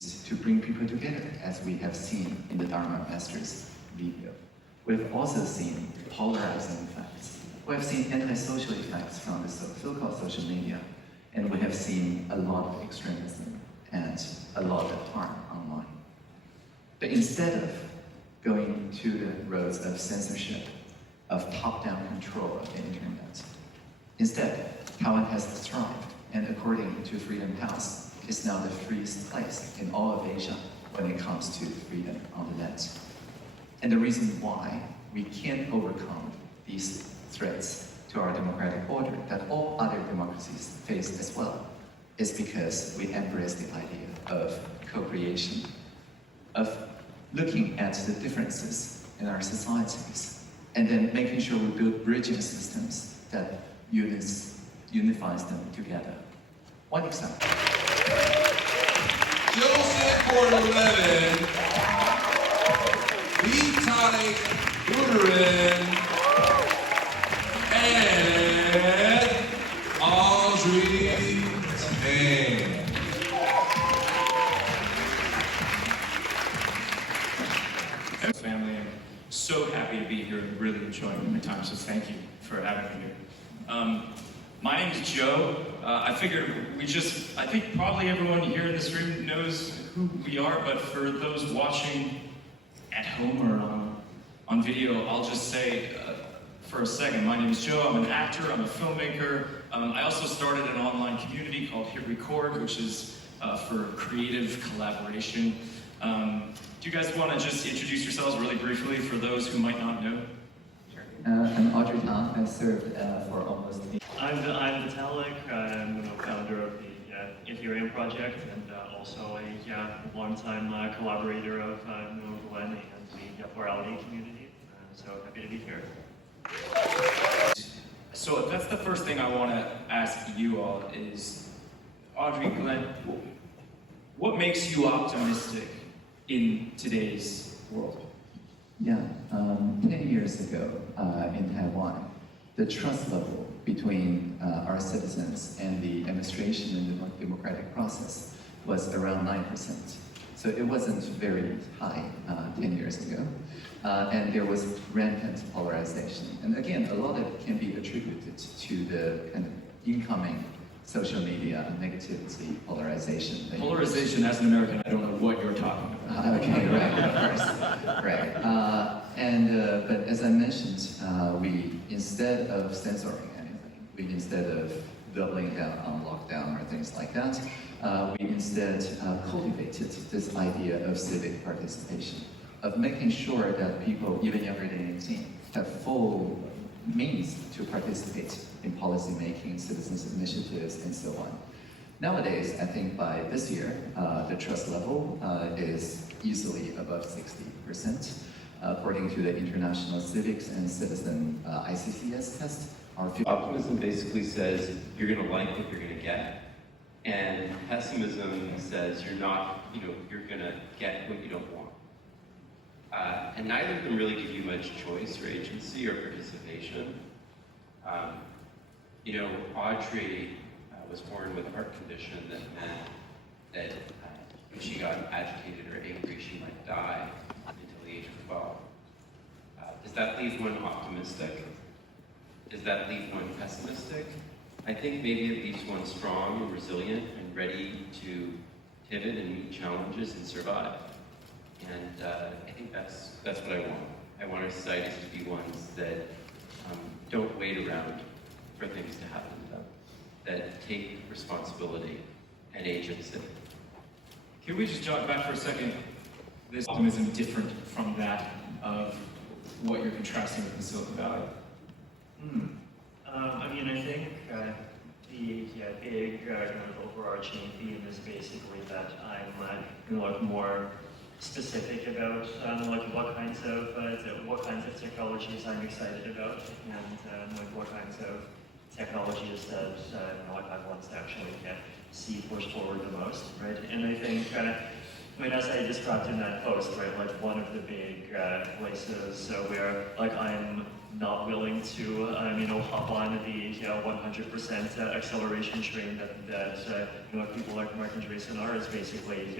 to bring people together, as we have seen in the Dharma Master's video. We've also seen polarizing effects. We have seen antisocial effects from the so-called social media, and we have seen a lot of extremism and a lot of harm online. But instead of going to the roads of censorship, of top-down control of the internet, instead, Taiwan has thrived, and according to Freedom House, is now the freest place in all of Asia when it comes to freedom on the net. And the reason why we can't overcome these threats to our democratic order that all other democracies face as well is because we embrace the idea of co-creation, of looking at the differences in our societies, and then making sure we build bridging systems that unifies them together. One example. Gordan Levitt, Vitalik Buterin, and Audrey Tang. Family, I'm so happy to be here and really enjoying my time, so thank you for having me here. My name is Joe. I figured I think probably everyone here in this room knows who we are, but for those watching at home or on video, I'll just say for a second, my name is Joe. I'm an actor, I'm a filmmaker. I also started an online community called Hit Record, which is for creative collaboration. Do you guys want to just introduce yourselves really briefly for those who might not know? I'm Audrey Tang. I served for almost 8 I'm Vitalik. I'm the founder of the Ethereum project and also a long-time collaborator of Glenn and the Plurality community. So happy to be here. So that's the first thing I want to ask you all is, Audrey, Glenn, what makes you optimistic in today's world? Yeah, 10 years ago in Taiwan, the trust level between our citizens and the administration and the democratic process was around 9%. So it wasn't very high 10 years ago. And there was rampant polarization. And again, a lot of it can be attributed to the kind of incoming social media negativity, polarization. Polarization, as an American, I don't know what you're talking about. Okay, right, of course, right. But as I mentioned, we, instead of censoring anything, instead of doubling down on lockdown or things like that, we instead cultivated this idea of civic participation, of making sure that people, even younger than 18, have full means to participate in policy making, citizens initiatives, and so on. Nowadays, I think by this year, the trust level is easily above 60%. According to the International Civics and Citizen ICCS test, optimism basically says you're going to like what you're going to get, and pessimism says you're not, you're going to get what you don't want. And neither of them really give you much choice or agency or participation. Audrey was born with a heart condition that meant that when she got agitated or angry, she might die until the age of 12. Does that leave one optimistic? Does that leave one pessimistic? I think maybe it leaves one strong and resilient and ready to pivot and meet challenges and survive. And I think that's what I want. I want our societies to be ones that don't wait around for things to happen to them, that take responsibility and agency. Can we just jog back for a second? Is optimism different from that of what you're contrasting with the Silicon Valley? I think the big kind of overarching theme is basically that I'm going to look more specific about what kinds of technologies I'm excited about, and what kinds of technologies that I want to actually see pushed forward the most, right? And I think, as I described in that post, right, one of the big places where I'm not willing to, hop on the 100% acceleration train that people like Mark and Jason are is basically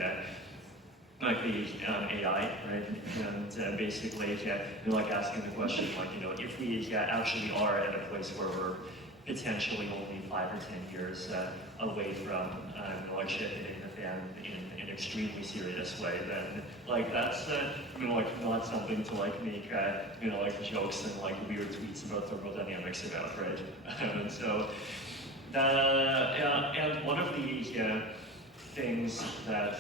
like the AI, right? And basically, like asking the question, like, if we actually are at a place where we're potentially only 5 or 10 years away from like shit hitting the fan in an extremely serious way, then like that's like not something to like make like jokes and like weird tweets about thermodynamics about, right? And so and one of the things that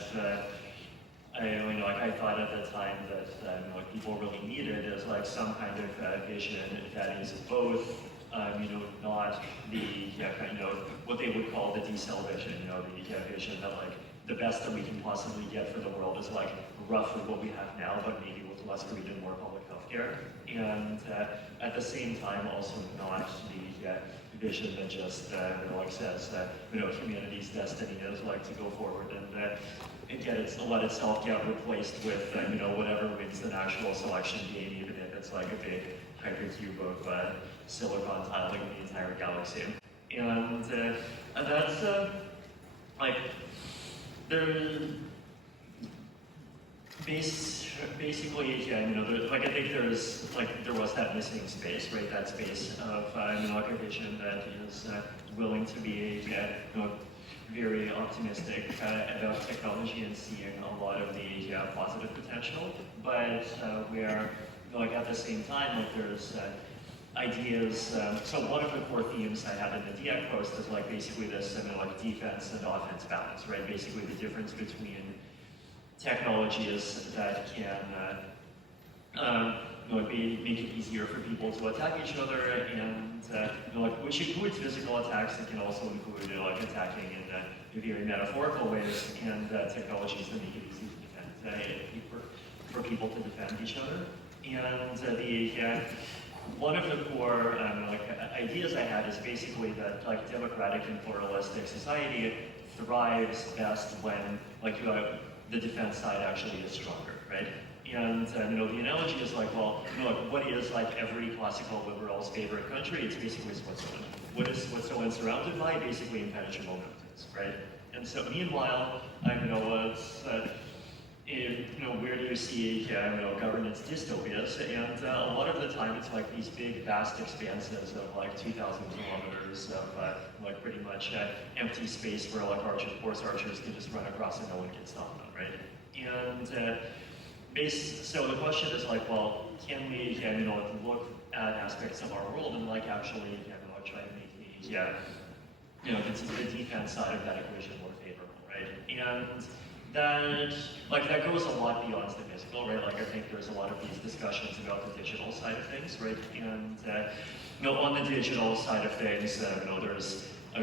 I thought at the time that like people really needed is like some kind of vision that is both not the kind of what they would call the decel vision, the vision that like the best that we can possibly get for the world is like roughly what we have now, but maybe with less greed and more public healthcare, and at the same time also not the vision that just like says humanity's destiny is like to go forward and let itself get replaced with whatever wins the natural selection game, even if it's like a big hypercube of silicon tiling the entire galaxy. And that's like basically, like I think there was that missing space, right? That space of like a vision that is willing to be very optimistic about technology and seeing a lot of the positive potential, but where like at the same time, like there's ideas. So one of the core themes I had in the DIAC post is like basically this like defense and offense balance, right? Basically the difference between technologies that can make it easier for people to attack each other, and which includes physical attacks. It can also include like attacking in very metaphorical ways, and technologies that make it easy to defend for people to defend each other. And one of the core ideas I had is basically that like democratic and pluralistic society thrives best when the defense side actually is stronger, right? And the analogy is like, well, what is like every classical liberal's favorite country? It's basically Switzerland. What is Switzerland surrounded by? Basically impenetrable mountains, right? And so meanwhile, where do you see governance dystopias? And a lot of the time it's like these big, vast expanses of like 2,000 kilometers of like pretty much empty space where like horse archers can just run across and no one can stop them, right? And so the question is like, well, can we look at aspects of our world and like actually try to make the defense side of that equation more favorable, right? And that goes a lot beyond the physical, right? Like I think there's a lot of these discussions about the digital side of things, right? And on the digital side of things, I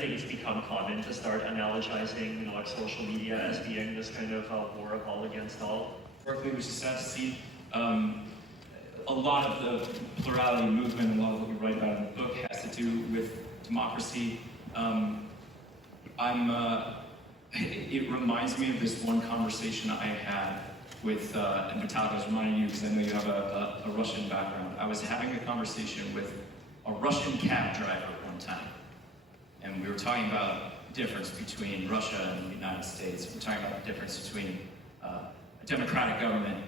think it's become common to start analogizing, like social media as being this kind of war of all against all. Berkeley, which is sad to see. A lot of the plurality movement, a lot of what we write about in the book has to do with democracy. It reminds me of this one conversation I had with, and Vitaly, I was reminding you because I know you have a Russian background. I was having a conversation with a Russian cab driver one time, and we were talking about the difference between Russia and the United States. We're talking about the difference between a democratic government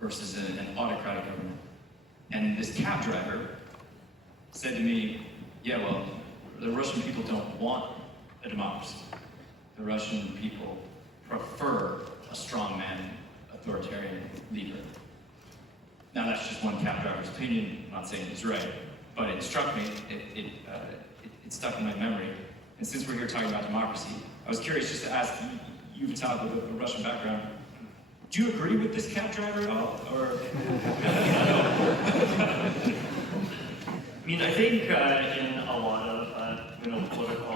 versus an autocratic government. And this cab driver said to me, yeah, well, the Russian people don't want a democracy. The Russian people prefer a strongman, authoritarian leader. Now that's just one cab driver's opinion. I'm not saying he's right, but it struck me. It stuck in my memory. And since we're here talking about democracy, I was curious just to ask you, Vitaly, with a Russian background, do you agree with this cab driver at all, or? I mean, I think in a lot of political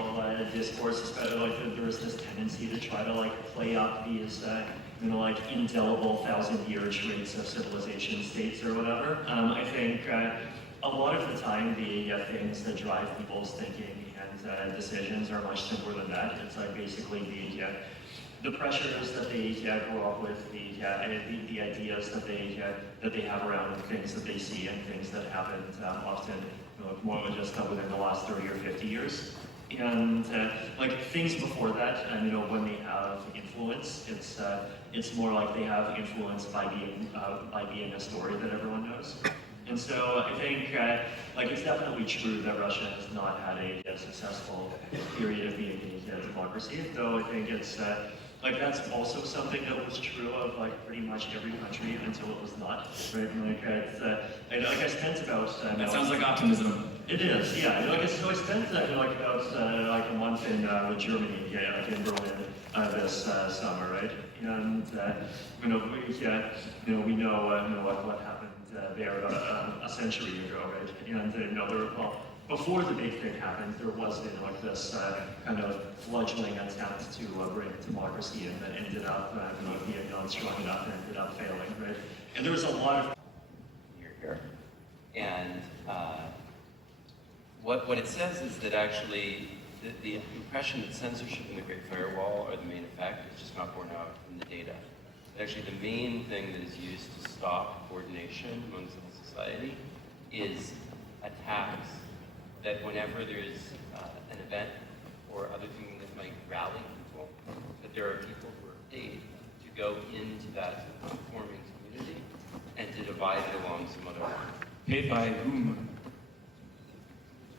discourse, especially there's this tendency to try to play up these indelible 1,000-year traits of civilization states or whatever. I think a lot of the time the things that drive people's thinking and decisions are much simpler than that. It's like basically the pressures that they grow up with, the ideas that they have around things that they see and things that happened often more than just within the last 30 or 50 years. And things before that, you know, when they have influence, it's more like they have influence by being a story that everyone knows. And so I think, like, it's definitely true that Russia has not had a successful period of being a democracy, though I think it's, like, that's also something that was true of, like, pretty much every country until it was not, right? And, like, I spent about... that sounds like optimism. It is, yeah. Like, so I spent, like, about, like, a month in Germany, like, in Berlin this summer, right? And, you know, we know what happened there about a century ago, right? And, you know, before the big thing happened, there was like this kind of fledgling attempt to bring democracy in that ended up not being strong enough and ended up failing, right? And there was a lot of here. And what it says is that actually the impression that censorship and the Great Firewall are the main effect is just not borne out in the data. Actually, the main thing that is used to stop coordination among civil society is attacks that whenever there's an event or other thing that might rally people, that there are people who are paid to go into that forming community and to divide it along some other line. Paid by whom?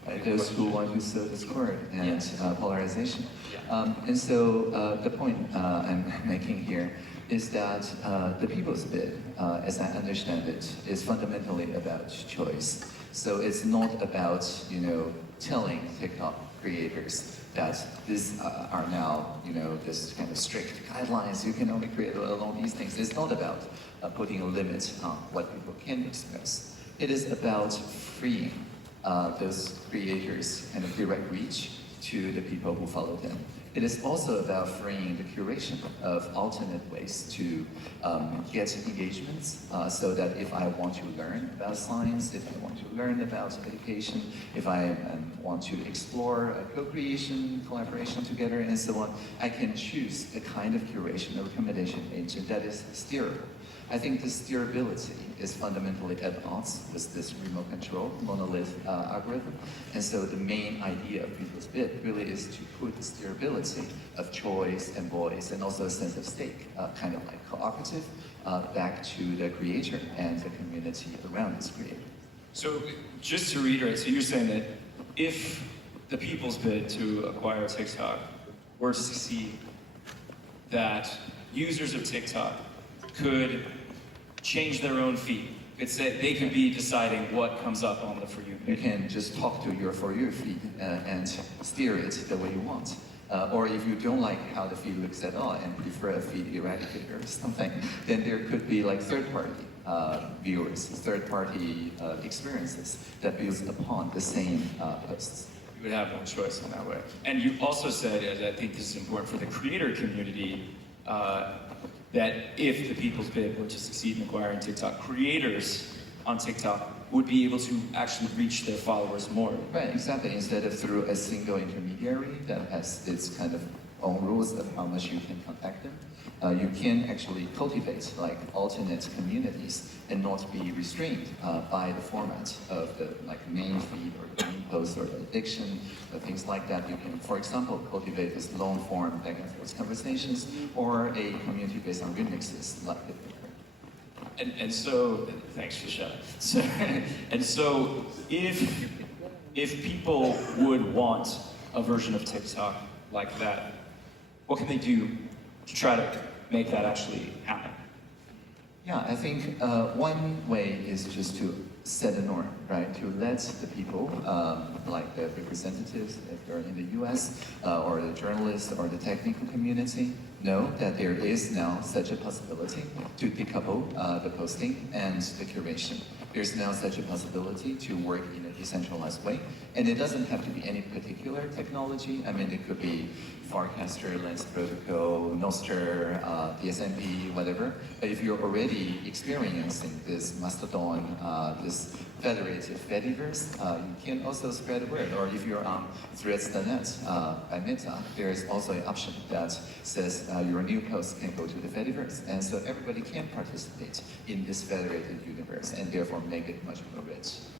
By those who want to sow discord and polarization. Yeah. And so the point I'm making here is that the people's bid, as I understand it, is fundamentally about choice. So it's not about, you know, telling TikTok creators that these are now, you know, this kind of strict guidelines, you can only create along these things. It's not about putting a limit on what people can express. It is about freeing those creators kind of direct reach to the people who follow them. It is also about freeing the curation of alternate ways to get engagements so that if I want to learn about science, if I want to learn about education, if I want to explore a co-creation, collaboration together, and so on, I can choose a kind of curation or recommendation agent that is steerable. I think the steerability is fundamentally at odds with this remote control monolith algorithm. And so the main idea of people's bid really is to put the steerability of choice and voice and also a sense of stake, kind of like cooperative, back to the creator and the community around this creator. So just to reiterate, so you're saying that if the people's bid to acquire TikTok were to succeed, that users of TikTok could change their own feed. It's that they could be deciding what comes up on the For You You page. can just talk to your For You feed and steer it the way you want. Or if you don't like how the feed looks at all and prefer a feed eradicator or something, then there could be like third-party viewers, third-party experiences that builds upon the same posts. You would have no choice in that way. And you also said, and I think this is important for the creator community, that if the people's bid were to succeed in acquiring TikTok, creators on TikTok would be able to actually reach their followers more. Right, exactly. Instead of through a single intermediary that has its kind of own rules of how much you can contact them, you can actually cultivate like alternate communities and not be restrained by the format of the like main feed or main post or addiction or things like that. You can, for example, cultivate this long form back and forth conversations or a community based on remixes like the And so, thanks for the shout. So, and so, if people would want a version of TikTok like that, what can they do to try to make that actually happen? Yeah, I think one way is just to set a norm, right? To let the people, like the representatives, if they're in the US, or the journalists or the technical community, know that there is now such a possibility to decouple the posting and the curation. There's now such a possibility to work in a decentralized way. And it doesn't have to be any particular technology. I mean, it could be Farcaster, Lens Protocol, Nostr, DSMP, whatever. But if you're already experiencing this Mastodon, this federated Fediverse, you can also spread the word. Or if you're on Threads.net by Meta, there is also an option that says your new post can go to the Fediverse. And so everybody can participate in this federated universe and therefore make it much more rich.